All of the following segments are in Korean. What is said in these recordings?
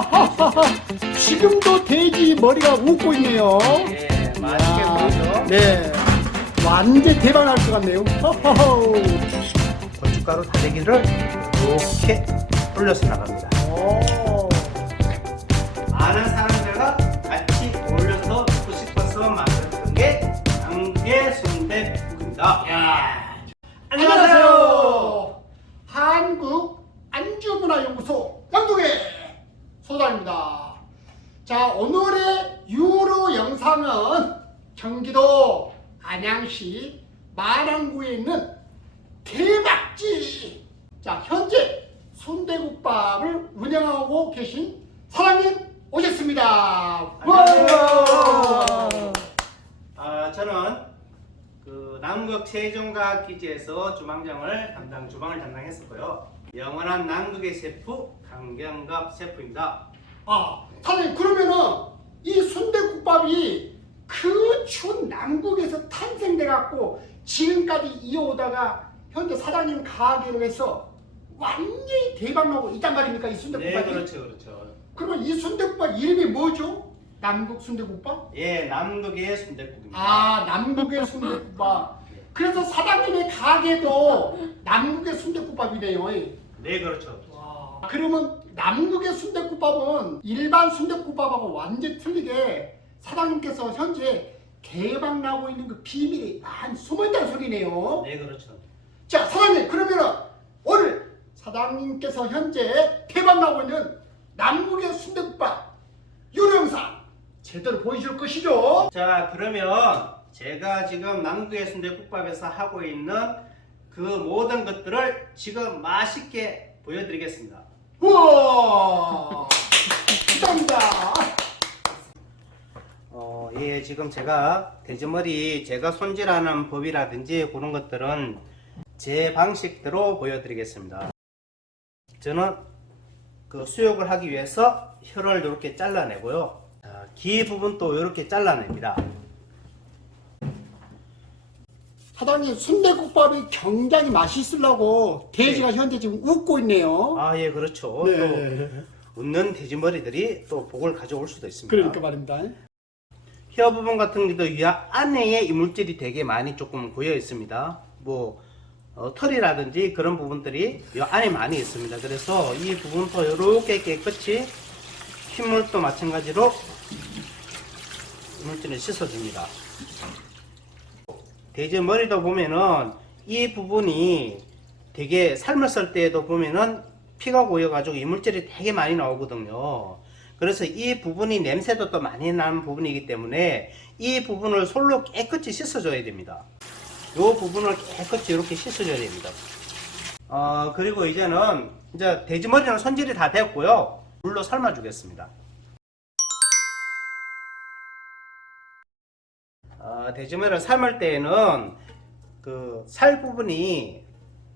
하하하하. 지금도 돼지 머리가 웃고 있네요. 예, 맛있게 보이죠? 네. 완전 대박 날 것 같네요. 허허허. 고춧가루 다대기를 이렇게 올려서 나갑니다. 오. 많은 사람들과 같이 어울려서 먹고 싶어서 만들었던 게 양계 순대국입니다. 야. 안녕하세요. 한국 안주문화연구소 양동의 소장입니다. 자, 오늘의 유로 영상은 경기도 안양시 마랑구에 있는 대박집. 자, 현재 순대국밥을 운영하고 계신 사장님 오셨습니다. 안녕하세요. 와! 아, 저는 그 남극 세종과학 기지에서 주방장을 담당 주방을 담당했었고요. 영원한 남극의 셰프 강경갑 셰프입니다. 아, 사장님 그러면은 이 순대국밥이 그 추운 남국에서 탄생돼 갖고 지금까지 이어오다가 현재 사장님 가게로 해서 완전히 대박 나고 있단 말입니까 이 네, 순대국밥이? 그렇죠, 그렇죠. 그러면 이 순대국밥 이름이 뭐죠? 남국 순대국밥? 예, 남극의 순대국입니다. 아, 남국의 순대국밥. 그래서 사장님의 가게도 남국의 순대국밥이네요. 네, 그렇죠. 와, 그러면 남극의 순대국밥은 일반 순대국밥하고 완전 틀리게 사장님께서 현재 대박 나고 있는 그 비밀이 많이 숨어있다는 소리네요. 네, 그렇죠. 자, 사장님 그러면은 오늘 사장님께서 현재 대박 나고 있는 남극의 순대국밥 영상 제대로 보여줄 것이죠? 자, 그러면 제가 지금 남극의 순대국밥에서 하고 있는 그 모든 것들을 지금 맛있게 보여드리겠습니다. 우와! 감사합니다. 어, 예, 지금 제가 돼지머리 제가 손질하는 법이라든지 그런 것들은 제 방식대로 보여드리겠습니다. 저는 그 수육을 하기 위해서 혀를 이렇게 잘라내고요. 자, 귀 부분도 이렇게 잘라냅니다. 사장님 순대국밥이 굉장히 맛있으려고 돼지가 현재 지금 웃고 있네요. 아, 예, 그렇죠. 네. 또 웃는 돼지머리들이 또 복을 가져올 수도 있습니다. 그러니까 말입니다. 혀 부분 같은 경우도 이 안에 이물질이 되게 많이 조금 고여 있습니다. 뭐 어, 털이라든지 그런 부분들이 이 안에 많이 있습니다. 그래서 이 부분도 이렇게 깨끗이 핏물도 마찬가지로 이물질을 씻어줍니다. 돼지 머리도 보면은 이 부분이 되게 삶았을 때에도 보면은 피가 고여가지고 이물질이 되게 많이 나오거든요. 그래서 이 부분이 냄새도 또 많이 나는 부분이기 때문에 이 부분을 솔로 깨끗이 씻어줘야 됩니다. 이 부분을 깨끗이 이렇게 씻어줘야 됩니다. 어, 그리고 이제는 이제 돼지 머리는 손질이 다 됐고요. 물로 삶아주겠습니다. 어, 돼지머리를 삶을 때에는 그 살 부분이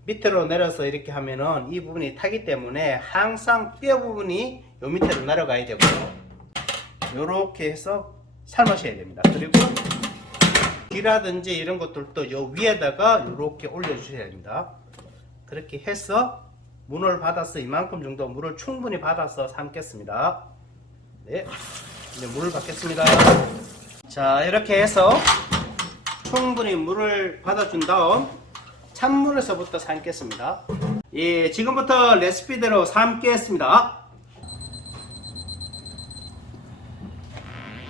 밑으로 내려서 이렇게 하면은 이 부분이 타기 때문에 항상 뼈 부분이 요 밑으로 내려가야 되고요. 요렇게 해서 삶으셔야 됩니다. 그리고 귀라든지 이런 것들도 요 위에다가 요렇게 올려주셔야 됩니다. 그렇게 해서 물을 받아서 이만큼 정도 물을 충분히 받아서 삶겠습니다. 네. 이제 물을 받겠습니다. 자, 이렇게 해서 충분히 물을 받아준 다음 찬물에서부터 삶겠습니다. 예, 지금부터 레시피대로 삶겠습니다.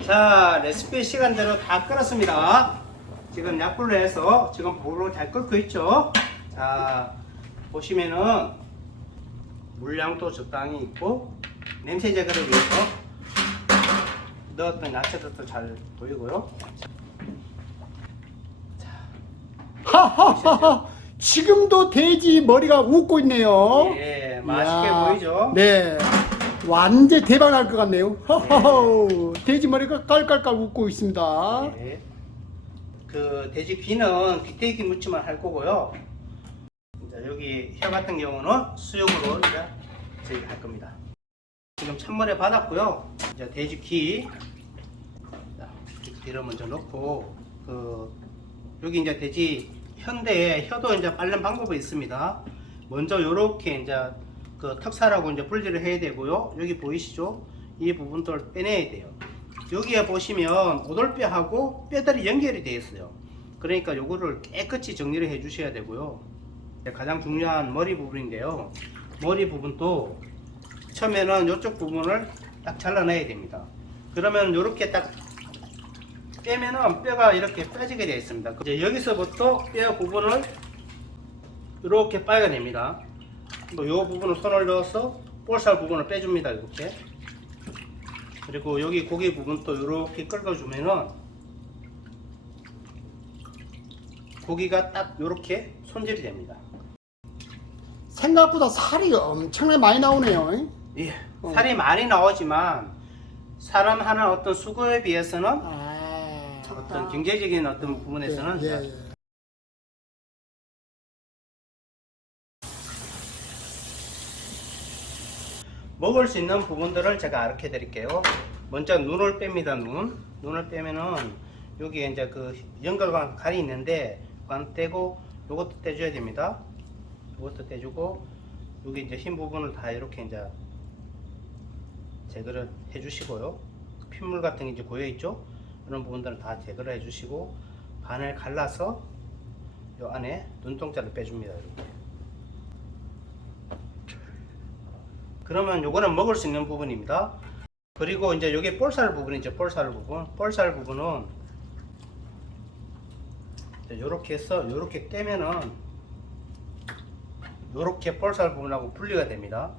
자, 레시피 시간대로 다 끓었습니다. 지금 약불로 해서 지금 불로 잘 끓고 있죠? 자, 보시면은 물량도 적당히 있고 냄새 제거를 위해서 넣었던 야채들도 잘 보이고요. 하하하하. 지금도 돼지 머리가 웃고 있네요. 예, 맛있게 이야, 보이죠? 네. 완전 대박 날 것 같네요. 허허허. 돼지 머리가 깔깔깔 웃고 있습니다. 네. 그 돼지 귀는 귀때기 무침을 할 거고요. 이제 여기 혀 같은 경우는 수육으로 이제 저희 할 겁니다. 지금 찬물에 받았고요. 이제 돼지 귀 자, 뒤로 먼저 넣고 그 여기 이제 돼지 현대에 혀도 이제 빨는 방법이 있습니다. 먼저 요렇게 이제 그 턱살하고 이제 분리를 해야 되고요. 여기 보이시죠? 이 부분들 빼내야 돼요. 여기에 보시면 오돌뼈하고 뼈들이 연결이 되어 있어요. 그러니까 요거를 깨끗이 정리를 해 주셔야 되고요. 이제 가장 중요한 머리 부분인데요. 머리 부분도 처음에는 이쪽 부분을 딱 잘라내야 됩니다. 그러면 이렇게 딱 빼면은 뼈가 이렇게 빠지게 되어 있습니다. 이제 여기서부터 뼈 부분을 이렇게 빠여냅니다. 뭐요 부분을 손을 넣어서 볼살 부분을 빼줍니다. 이렇게. 그리고 여기 고기 부분도 이렇게 긁어주면은 고기가 딱 이렇게 손질이 됩니다. 생각보다 살이 엄청나게 많이 나오네요. 예, 어. 살이 많이 나오지만 사람 하는 어떤 수고에 비해서는 아, 어떤 경제적인 어떤 부분에서는 예, 예, 예. 먹을 수 있는 부분들을 제가 알려 드릴게요. 먼저 눈을 뺍니다. 눈. 눈을 빼면은 여기에 이제 그 연결관 칼이 있는데 관 떼고 요것도 떼줘야 됩니다. 요것도 떼주고 여기 이제 흰 부분을 다 이렇게 이제 제거를 해주시고요. 핏물 같은 게 이제 고여 있죠. 이런 부분들은 다 제거를 해주시고 반을 갈라서 요 안에 눈동자를 빼줍니다. 이렇게. 그러면 요거는 먹을 수 있는 부분입니다. 그리고 이제 여기 볼살 부분이죠. 볼살 부분. 볼살 부분은 이렇게 해서 이렇게 떼면은 이렇게 볼살 부분하고 분리가 됩니다.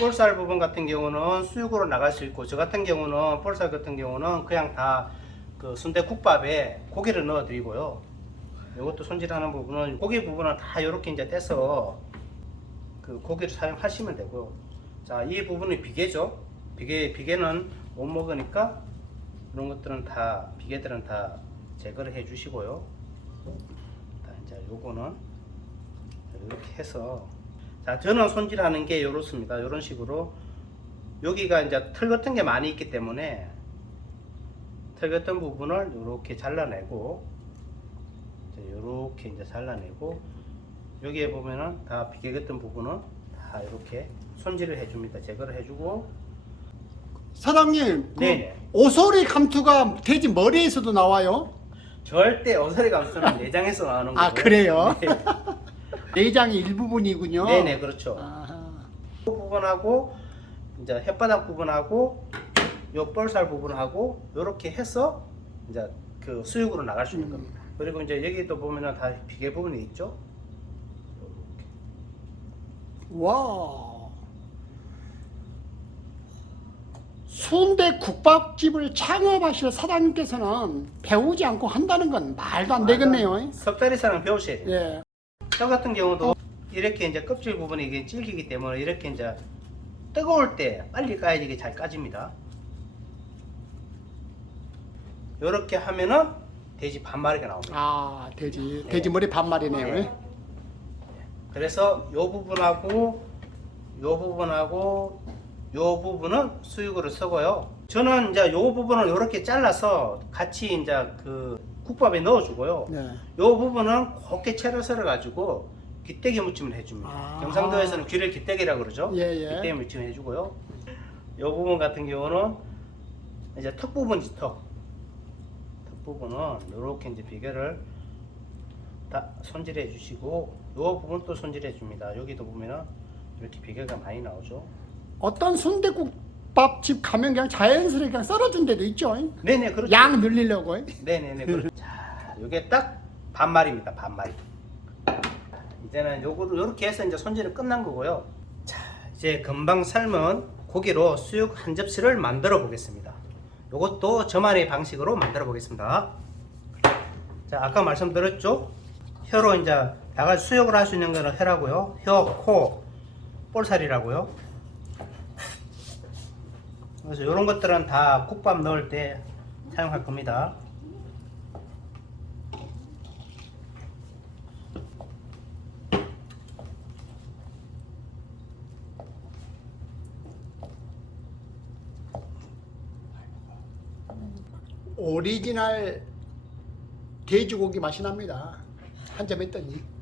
볼살 부분 같은 경우는 수육으로 나갈 수 있고 저 같은 경우는 볼살 같은 경우는 그냥 다 그 순대 국밥에 고기를 넣어 드리고요. 이것도 손질하는 부분은 고기 부분은 다 이렇게 이제 떼서 그 고기를 사용하시면 되고요. 자, 이 부분이 비계죠. 비계 비계는 못 먹으니까 이런 것들은 다 비계들은 다 제거를 해 주시고요. 자, 이제 요거는 이렇게 해서 자, 저는 손질하는 게 이렇습니다. 이런 식으로 여기가 이제 털 같은 게 많이 있기 때문에 털 같은 부분을 이렇게 잘라내고 이렇게 이제 잘라내고 여기에 보면은 다 비계 같은 부분은 다 이렇게 손질을 해줍니다. 제거를 해주고 사장님, 그 네네. 오소리 감투가 돼지 머리에서도 나와요? 절대 어서리 감수는 내장에서 나오는 거고. 아, 그래요? 네. 내장의 일부분이군요. 네 네 그렇죠. 아하. 이 부분하고 이제 혓바닥 부분하고 요 볼살 부분하고 이렇게 해서 이제 그 수육으로 나갈 수 있는 음. 겁니다. 그리고 이제 여기도 보면은 다 비계 부분이 있죠. 와. 순대 국밥집을 창업하실 사장님께서는 배우지 않고 한다는 건 말도 안 되겠네요. 석달 이상은 배우셔야 돼요. 예. 저 같은 경우도 이렇게 이제 껍질 부분이 이게 질기기 때문에 이렇게 이제 뜨거울 때 빨리 까야지 이게 잘 까집니다. 이렇게 하면은 돼지 반마리가 나옵니다. 아, 돼지. 네. 돼지 머리 반말이네요. 네. 그래서 요 부분하고 요 부분하고 요 부분은 수육으로 쓰고요. 저는 이제 요 부분을 이렇게 잘라서 같이 이제 그 국밥에 넣어주고요. 네. 요 부분은 곱게 채를 썰어 가지고 기대기 무침을 해줍니다. 아. 경상도에서는 귀를 기대기라 그러죠. 예, 예. 기대기 무침 해주고요. 요 부분 같은 경우는 이제 턱 부분이지 턱. 턱 부분은 이렇게 이제 비계를 다 손질해 주시고 요 부분 또 손질해 줍니다. 여기도 보면은 이렇게 비계가 많이 나오죠. 어떤 순대국밥집 가면 그냥 자연스럽게 그냥 썰어준 데도 있죠. 네네 그렇죠. 양 늘리려고. 네네네. 그렇죠. 자, 요게 딱 반말입니다. 반말. 이제는 요거를 요렇게 해서 이제 손질은 끝난 거고요. 자, 이제 금방 삶은 고기로 수육 한 접시를 만들어 보겠습니다. 요것도 저만의 방식으로 만들어 보겠습니다. 자, 아까 말씀드렸죠? 혀로 이제 나갈 수육을 할 수 있는 거는 혀라고요. 혀, 코, 볼살이라고요. 그래서 이런 것들은 다 국밥 넣을 때 사용할 겁니다. 오리지널 돼지고기 맛이 납니다. 한 점 했더니.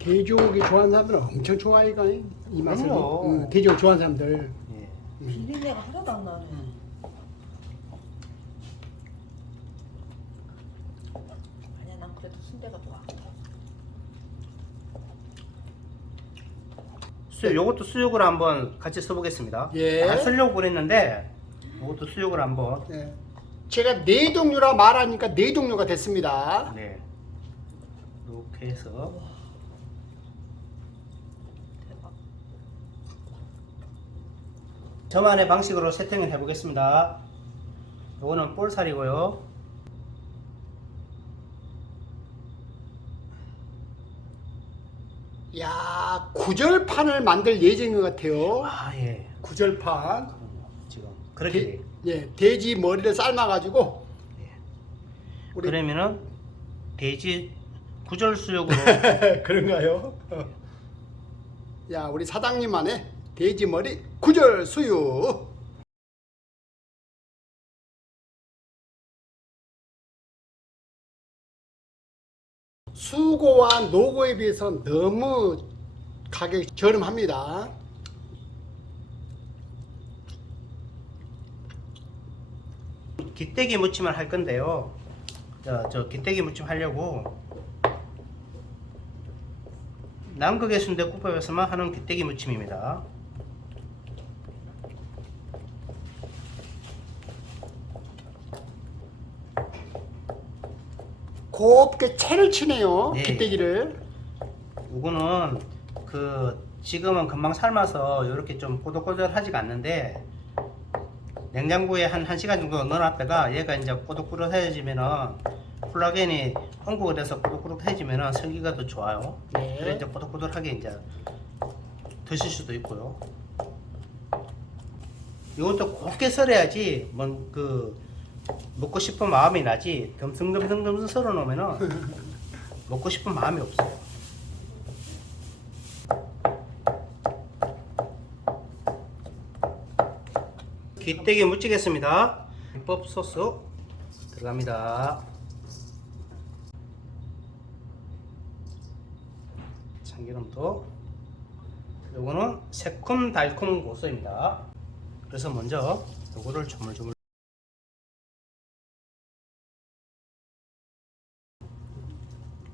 돼지고기 좋아하는 사람들은 엄청 좋아해 이거 이 맛을. 그럼요. 응, 돼지고기 좋아하는 사람들. 예. 비린내가 하나도 안 나네. 아니야, 난 그래도 순대가 좋아. 수 요것도 수육으로 한번 같이 써보겠습니다. 예. 안 쓰려고 그랬는데 요것도 수육으로 한번 네. 제가 네 종류라 말하니까 네 종류가 됐습니다. 네 이렇게 해서 대박. 저만의 방식으로 세팅을 해 보겠습니다. 요거는 볼살이고요. 야 구절판을 만들 예정인 것 같아요. 아 예. 구절판. 지금 그렇게 돼요. 예, 돼지 머리를 삶아 가지고 우리 그러면은 돼지 구절 수육으로 그런가요? 어. 야, 우리 사장님만의 돼지 머리 구절 수육. 수고와 노고에 비해서 너무 가격이 저렴합니다. 기대기 무침을 할 건데요. 저, 저 기대기 무침 하려고 남극의 순대국밥에서만 하는 기대기 무침입니다. 곱게 채를 치네요. 네. 기대기를. 이거는 그 지금은 금방 삶아서 이렇게 좀 꼬들꼬들하지가 않는데 냉장고에 한 1시간 정도 넣어놨다가 얘가 이제 꼬들꼬들해지면은 콜라겐이 응고가 돼서 꼬들꼬들해지면은 성기가 더 좋아요. 네. 그래 이제 꼬들꼬들하게 이제 드실 수도 있고요. 이것도 곱게 썰어야지 뭐그 먹고 싶은 마음이 나지 덤성덤성덤성 썰어 놓으면은 먹고 싶은 마음이 없어요. 기대기 무치겠습니다. 비법 소스 들어갑니다. 참기름도 요거는 새콤달콤 고소입니다. 그래서 먼저 요거를 조물조물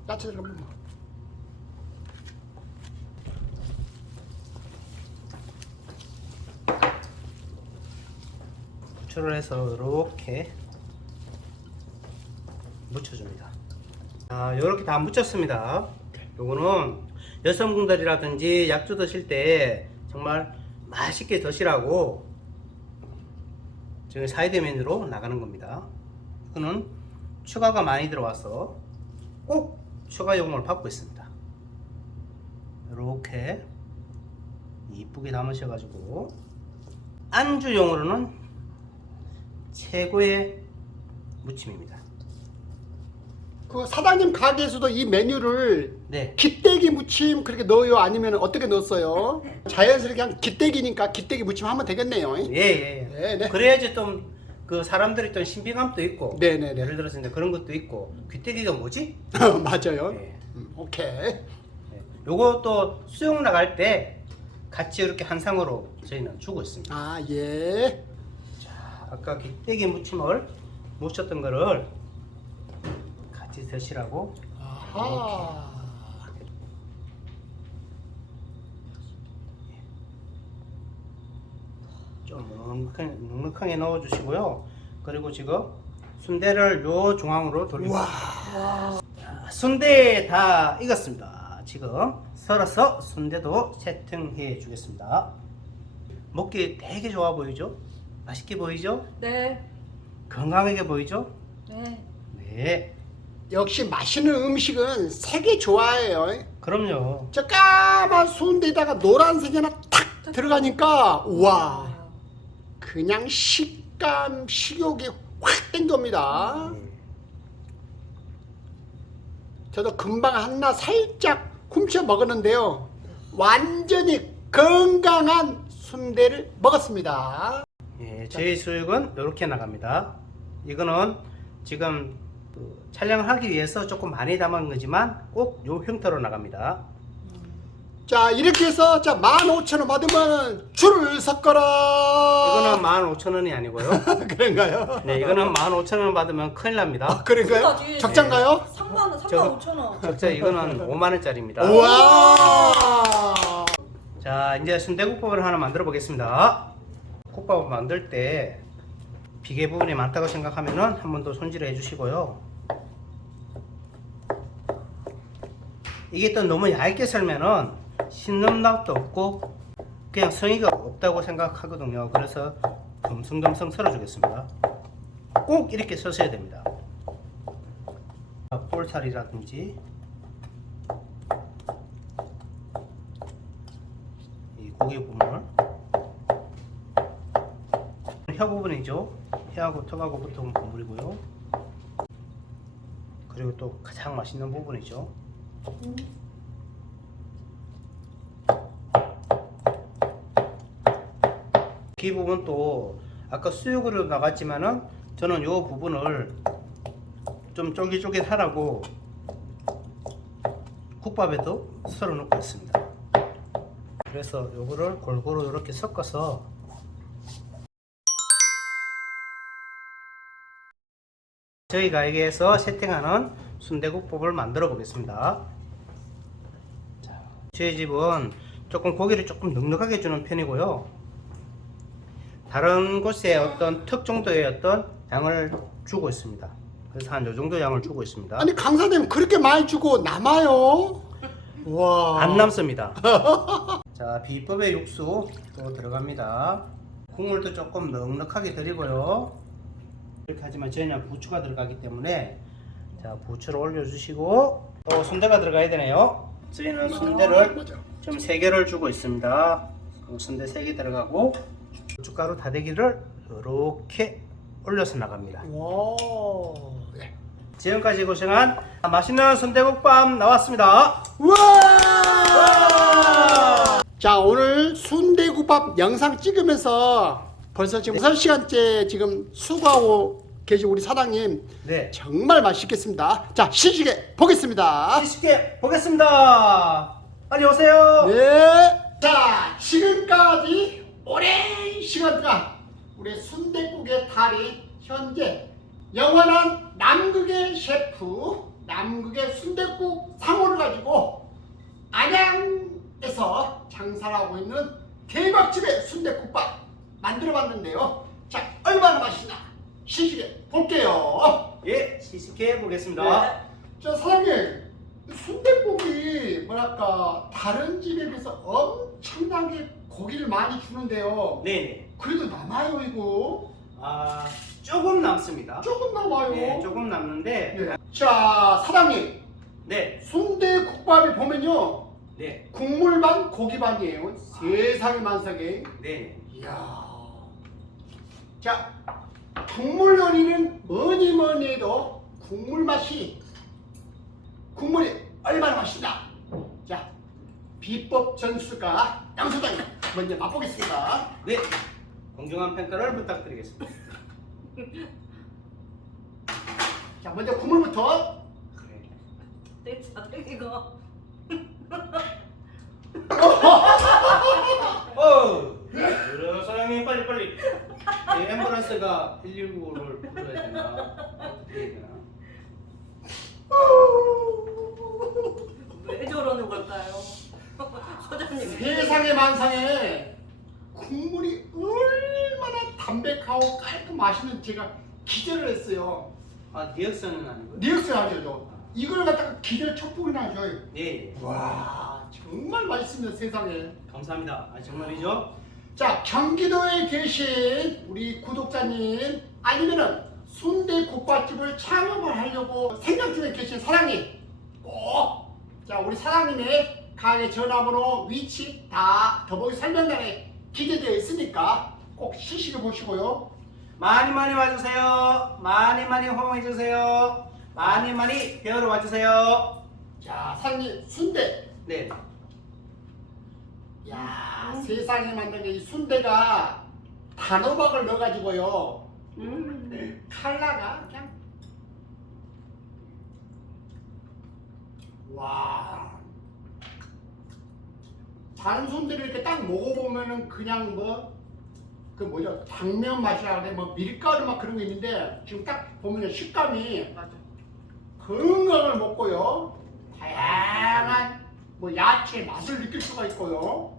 야채 들어가면 뭐. 추를 해서 이렇게 묻혀줍니다. 아, 이렇게 다 묻혔습니다. 요거는 여성분들이라든지 약주 드실 때 정말 맛있게 드시라고 지금 사이드 메뉴로 나가는 겁니다. 이거는 추가가 많이 들어와서 꼭 추가 요금을 받고 있습니다. 이렇게 이쁘게 담으셔가지고 안주용으로는 최고의 무침입니다. 그 사장님 가게에서도 이 메뉴를 네. 기대기 무침 그렇게 넣어요? 아니면 어떻게 넣었어요? 자연스럽게 그냥 기대기니까 기대기 무침 하면 되겠네요. 예, 예. 네, 네. 그래야지 좀 그 사람들이 좀 신비감도 있고. 네, 네, 네. 예를 들어서 이제 그런 것도 있고. 귀때기가 뭐지? 맞아요. 예. 음, 오케이. 예. 요것도 수영 나갈 때 같이 이렇게 한 상으로 저희는 주고 있습니다. 아, 예. 자, 아까 귀때기 무침을 무쳤던 거를 같이 드시라고 아하. 넉넉하게, 넉넉하게 넣어주시고요. 그리고 지금 순대를 요 중앙으로 돌리고 순대 다 익었습니다. 지금 썰어서 순대도 세팅해 주겠습니다. 먹기 되게 좋아 보이죠? 맛있게 보이죠? 네, 건강하게 보이죠? 네. 네, 역시 맛있는 음식은 색이 좋아해요. 그럼요. 저 까만 순대에다가 노란색이 하나 탁 들어가니까 와 그냥 식감 식욕이 확 땡깁니다. 저도 금방 하나 살짝 훔쳐 먹었는데요. 완전히 건강한 순대를 먹었습니다. 예, 저희 수육은 이렇게 나갑니다. 이거는 지금 그 촬영을 하기 위해서 조금 많이 담은 거지만 꼭 요 형태로 나갑니다. 자 이렇게 해서 자 15,000원 받으면 줄을 섞어라. 이거는 15,000원이 아니고요. 그런가요? 네, 이거는 15,000원 받으면 큰일 납니다. 아, 그런가요? 비싸지. 적장가요? 3만 원, 3만 저- 5천 원. 적자 이거는 5만 원짜리입니다. 우와. 자, 이제 순대국밥을 하나 만들어 보겠습니다. 국밥을 만들 때 비계 부분이 많다고 생각하면은 한 번 더 손질해 주시고요. 이게 또 너무 얇게 썰면은 맛도 없고 그냥 성의가 없다고 생각하거든요. 그래서 듬성듬성 썰어주겠습니다. 꼭 이렇게 써셔야 됩니다. 볼살이라든지 이 고기 부분을 혀 부분이죠. 혀하고 턱하고 붙은 부분이고요. 그리고 또 가장 맛있는 부분이죠. 이 부분 또 아까 수육으로 나갔지만은 저는 이 부분을 좀 쫄깃쫄깃하라고 국밥에도 썰어 놓고 있습니다. 그래서 요거를 골고루 이렇게 섞어서 저희 가게에서 세팅하는 순대국밥을 만들어 보겠습니다. 자, 저희 집은 조금 고기를 조금 넉넉하게 주는 편이고요. 다른 곳에 어떤 특정도의 어떤 양을 주고 있습니다. 그래서 한 요 정도 양을 주고 있습니다. 아니 강사님 그렇게 많이 주고 남아요? 와. 안 남습니다. 자, 비법의 육수 또 들어갑니다. 국물도 조금 넉넉하게 드리고요. 이렇게 하지만 저희는 부추가 들어가기 때문에 자, 부추를 올려주시고 또 순대가 들어가야 되네요. 저희는 순대를 맞아. 좀세 개를 주고 있습니다. 그 순대 세 개 들어가고 고춧가루 다대기를 이렇게 올려서 나갑니다. 와. 네. 지금까지 고생한 맛있는 순대국밥 나왔습니다. 우와! 자 오늘 순대국밥 영상 찍으면서 벌써 지금 6시간째 지금 수고하고 계신 우리 사장님 네. 정말 맛있겠습니다. 자 시식에 보겠습니다. 쉽게 보겠습니다. 빨리 오세요. 네. 자 지금까지 오랜 시간 동안 우리 순대국의 달인 현재 영원한 남극의 셰프 남극의 순대국 상호를 가지고 안양에서 장사하고 있는 대박집의 순대국밥 만들어봤는데요. 자 얼마나 맛있나 시식에 볼게요. 예, 시식해 보겠습니다. 네. 저 사장님 순대국이 뭐랄까 다른 집에 비해서 엄청나게 고기를 많이 주는데요. 네, 네. 그래도 남아요 이거 아, 조금 남습니다. 조금 남아요. 네, 조금 남는데 네. 자 사장님 네, 순대 국밥에 보면요 네, 국물 반 고기 반이에요. 세상에 만상에. 네. 이야. 자 국물 요리는 뭐니 뭐니 해도 국물 맛이 국물이 얼마나 맛있나. 자 비법 전수가 양 소장님 먼저 맛보겠습니다. 네. 공정한 평가를 부탁드리겠습니다. 자 먼저 국물부터. 네. 내 자식이가. 어, 그래, 사장님 빨리 빨리. 이 앰뷸런스가 119를 불러야 되나? 어떻게 해야 되나? 왜 저러는 걸까요? 소장님. 세상의 만상에 국물이 얼마나 담백하고 깔끔 맛있는 제가 기대를 했어요. 아, 디역선은 아니고요. 리액션 하죠, 저. 이걸 갖다가 기대 촉복이나 하죠. 네, 와, 정말 맛있습니다, 세상에. 감사합니다. 아, 정말이죠? 자, 경기도에 계신 우리 구독자님 아니면은 순대 국밥집을 창업을 하려고 생각 중에 계신 사장님 꼭, 자, 우리 사장님의 가게 전화번호, 위치 다 더보기 설명란에 기재되어 있으니까 꼭 시식해 보시고요. 많이 많이 와주세요. 많이 많이 호응해주세요. 많이 많이 배우러 와주세요. 자, 사장님 순대. 네. 야, 세상에 만든 이 순대가 단호박을 넣어가지고요. 음. 칼라가 그냥 와 간순대를 이렇게 딱 먹어보면은 그냥 뭐 그 뭐죠 당면 맛이라 그래 뭐 밀가루 막 그런 게 있는데 지금 딱 보면 식감이 맞아. 건강을 먹고요 다양한 뭐 야채 맛을 느낄 수가 있고요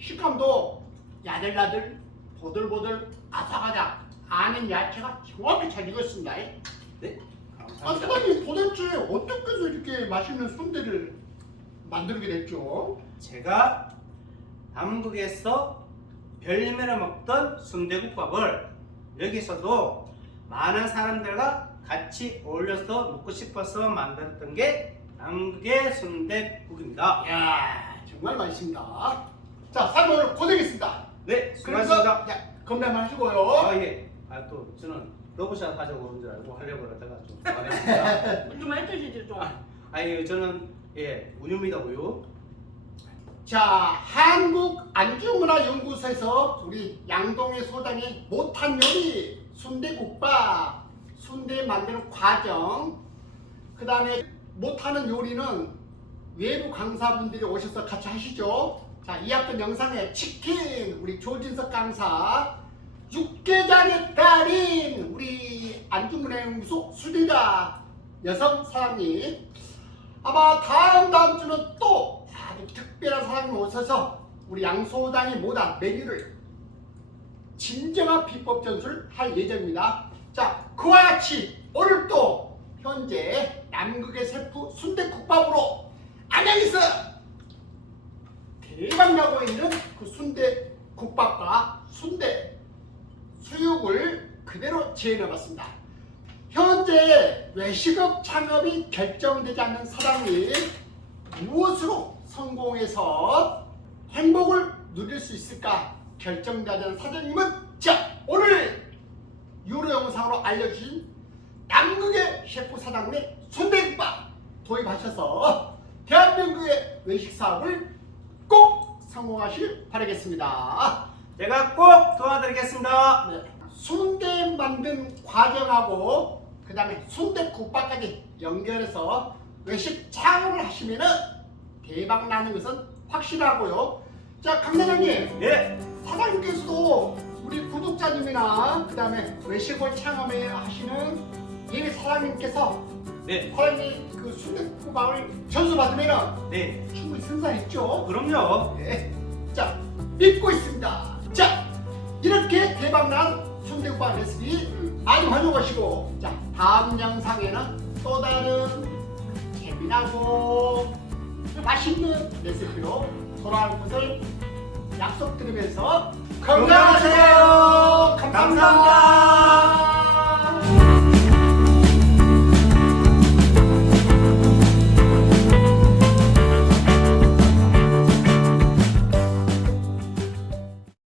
식감도 야들야들 보들보들 아삭아삭 아는 야채가 정확히 잘 익었습니다. 네. 아 감사합니다. 사장님 도대체 어떻게 해서 이렇게 맛있는 순대를 만들게 됐죠? 제가 남극에서 별미로 먹던 순대국밥을 여기서도 많은 사람들과 같이 어울려서 먹고 싶어서 만들었던 게 남극의 순대국입니다. 이야 정말 맛있습니다. 자 사장님 오늘 고생했습니다. 네, 수고하셨습니다. 야, 건배만 하시고요. 아 예. 아 또 저는 러브샷 그런 줄 알고 하려고 그러다가 좀 망했습니다. 좀 해주시지 좀. 아니 저는 예 운유입니다 우유. 자 한국 안주문화연구소에서 우리 양동의 소장이 못한 요리 순대국밥 순대 만드는 과정 그 다음에 못하는 요리는 외부 강사분들이 오셔서 같이 하시죠. 자 이학년 영상에 치킨 우리 조진석 강사 육개장의 달인 우리 안주문화연구소 수리다 여성 사장님. 아마 다음 다음 주는 또 아주 특별한 사장님 오셔서 우리 양소당이 못한 메뉴를 진정한 비법 전수를 할 예정입니다. 자, 그와 같이 오늘 또 현재 남극의 셰프 순대국밥으로 안양에서 대박나고 있는 그 순대국밥과 순대 수육을 그대로 재현해봤습니다. 현재 외식업 창업이 결정되지 않는 사장님 무엇으로 성공해서 행복을 누릴 수 있을까 않은 사장님은 자 오늘 유료 영상으로 알려주신 남극의 셰프 사장님의 순대국밥 도입하셔서 대한민국의 외식 사업을 꼭 성공하실 바라겠습니다. 제가 꼭 도와드리겠습니다. 네. 순대 만든 과정하고 그 다음에 순대국밥까지 연결해서 외식 창업을 하시면은 대박 나는 것은 확실하고요. 자, 강 사장님, 예. 사장님께서도 우리 구독자님이나 그 다음에 외식을 창업에 하시는 예비 사장님께서 네. 사장님 그 순대국밥을 전수 받으면은 네. 충분히 생산했죠. 그럼요. 네. 자, 믿고 있습니다. 자, 이렇게 대박난 순대국밥 레시피 많이 활용하시고, 자, 다음 영상에는 또 다른 재미나고 맛있는 레시피로 돌아올 것을 약속드리면서 건강하세요. 감사합니다.